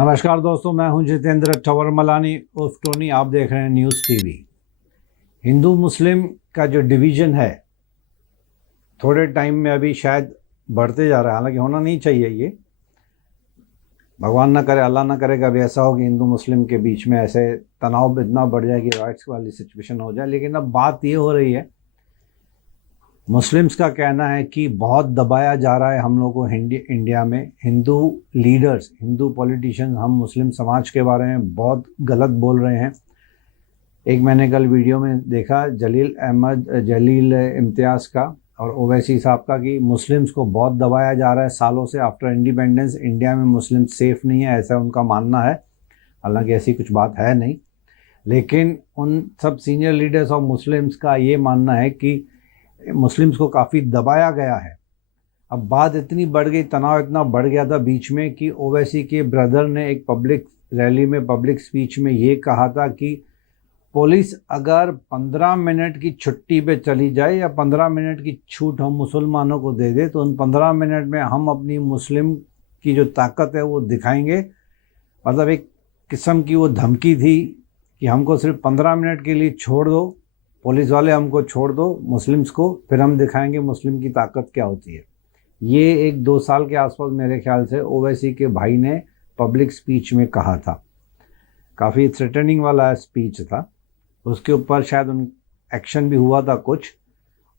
नमस्कार दोस्तों, मैं हूं जितेंद्र टवरमलानी उर्फ टोनी। आप देख रहे हैं न्यूज़ टीवी। हिंदू मुस्लिम का जो डिवीज़न है थोड़े टाइम में अभी शायद बढ़ते जा रहा है। हालांकि होना नहीं चाहिए ये, भगवान ना करे, अल्लाह ना करे कभी ऐसा हो कि हिंदू मुस्लिम के बीच में ऐसे तनाव इतना बढ़ जाए कि राइट्स वाली सिचुएशन हो जाए। लेकिन अब बात ये हो रही है, मुस्लिम्स का कहना है कि बहुत दबाया जा रहा है हम लोगों को इंडिया में। हिंदू लीडर्स, हिंदू पॉलिटिशियंस हम मुस्लिम समाज के बारे में बहुत गलत बोल रहे हैं। एक मैंने कल वीडियो में देखा जलील इम्तियाज़ का और ओवैसी साहब का कि मुस्लिम्स को बहुत दबाया जा रहा है सालों से। आफ्टर इंडिपेंडेंस इंडिया में मुस्लिम सेफ़ नहीं है, ऐसा उनका मानना है। हालांकि ऐसी कुछ बात है नहीं, लेकिन उन सब सीनियर लीडर्स ऑफ मुस्लिम्स का ये मानना है कि मुस्लिम्स को काफ़ी दबाया गया है। अब बात इतनी बढ़ गई, तनाव इतना बढ़ गया था बीच में कि ओवैसी के ब्रदर ने एक पब्लिक रैली में, पब्लिक स्पीच में ये कहा था कि पुलिस अगर 15 मिनट की छुट्टी पे चली जाए या 15 मिनट की छूट हम मुसलमानों को दे दे तो उन 15 मिनट में हम अपनी मुस्लिम की जो ताकत है वो दिखाएंगे। मतलब एक किस्म की वो धमकी थी कि हमको सिर्फ 15 मिनट के लिए छोड़ दो, पुलिस वाले हमको छोड़ दो मुस्लिम्स को, फिर हम दिखाएंगे मुस्लिम की ताकत क्या होती है। ये 1-2 साल के आसपास मेरे ख्याल से ओवैसी के भाई ने पब्लिक स्पीच में कहा था। काफ़ी थ्रेटनिंग वाला स्पीच था, उसके ऊपर शायद उन एक्शन भी हुआ था कुछ।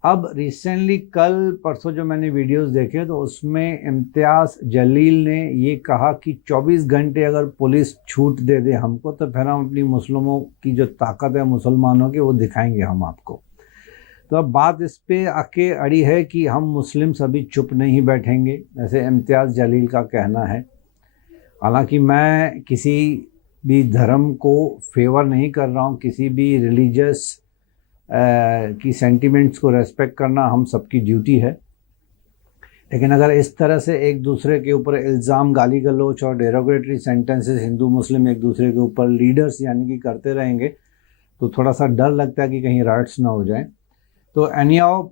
अब रिसेंटली कल परसों जो मैंने वीडियोस देखे तो उसमें इम्तियाज़ जलील ने ये कहा कि 24 घंटे अगर पुलिस छूट दे दे हमको तो फिर हम अपनी मुस्लिमों की जो ताकत है मुसलमानों की वो दिखाएंगे हम आपको। तो अब बात इस पे आके अड़ी है कि हम मुस्लिम सभी चुप नहीं बैठेंगे, ऐसे इम्तियाज़ जलील का कहना है। हालांकि मैं किसी भी धर्म को फेवर नहीं कर रहा हूँ, किसी भी रिलीजियस की सेंटिमेंट्स को रेस्पेक्ट करना हम सबकी ड्यूटी है। लेकिन अगर इस तरह से एक दूसरे के ऊपर इल्ज़ाम, गाली गलौच और डेरोगेटरी सेंटेंसेस हिंदू मुस्लिम एक दूसरे के ऊपर लीडर्स यानी कि करते रहेंगे तो थोड़ा सा डर लगता है कि कहीं राइट्स ना हो जाए। तो एनीहाउ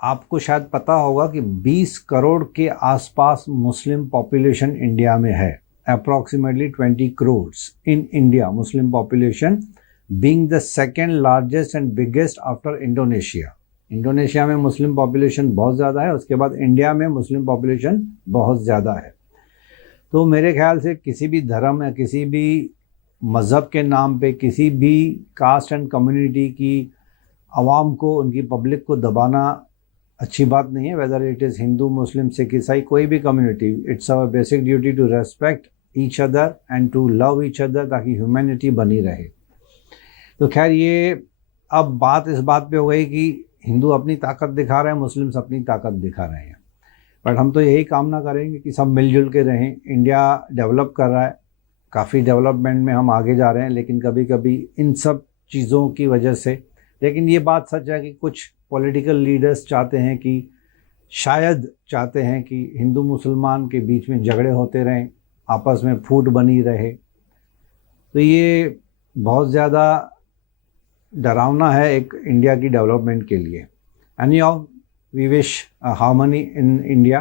आपको शायद पता होगा कि 20 करोड़ के आसपास मुस्लिम पॉपुलेशन इंडिया में है। Approximately 20 crore in India, Muslim population being the second largest and biggest after Indonesia. Indonesia में मुस्लिम पॉपुलेशन बहुत ज़्यादा है, उसके बाद इंडिया में मुस्लिम पॉपुलेशन बहुत ज़्यादा है। तो मेरे ख्याल से किसी भी धर्म या किसी भी मज़हब के नाम पे किसी भी कास्ट एंड कम्युनिटी की आवाम को, उनकी पब्लिक को दबाना अच्छी बात नहीं है। Whether it is Hindu, Muslim, Sikh, ईसाई, कोई भी community, it's our basic duty to respect each other and to love each other ताकि ह्यूमैनिटी बनी रहे। तो खैर ये अब बात इस बात पे हो गई कि हिंदू अपनी ताकत दिखा रहे हैं, मुस्लिम्स अपनी ताकत दिखा रहे हैं। बट हम तो यही कामना करेंगे कि सब मिलजुल के रहें। इंडिया डेवलप कर रहा है, काफ़ी डेवलपमेंट में हम आगे जा रहे हैं, लेकिन कभी कभी इन सब चीज़ों की वजह से, लेकिन ये बात सच है कि कुछ पॉलिटिकल लीडर्स चाहते हैं कि शायद चाहते हैं कि हिंदू मुसलमान के बीच में झगड़े होते रहें, आपस में फूट बनी रहे। तो ये बहुत ज़्यादा डरावना है एक इंडिया की डेवलपमेंट के लिए। Anyhow we wish harmony in India.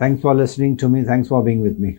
Thanks for listening to me, thanks for being with me.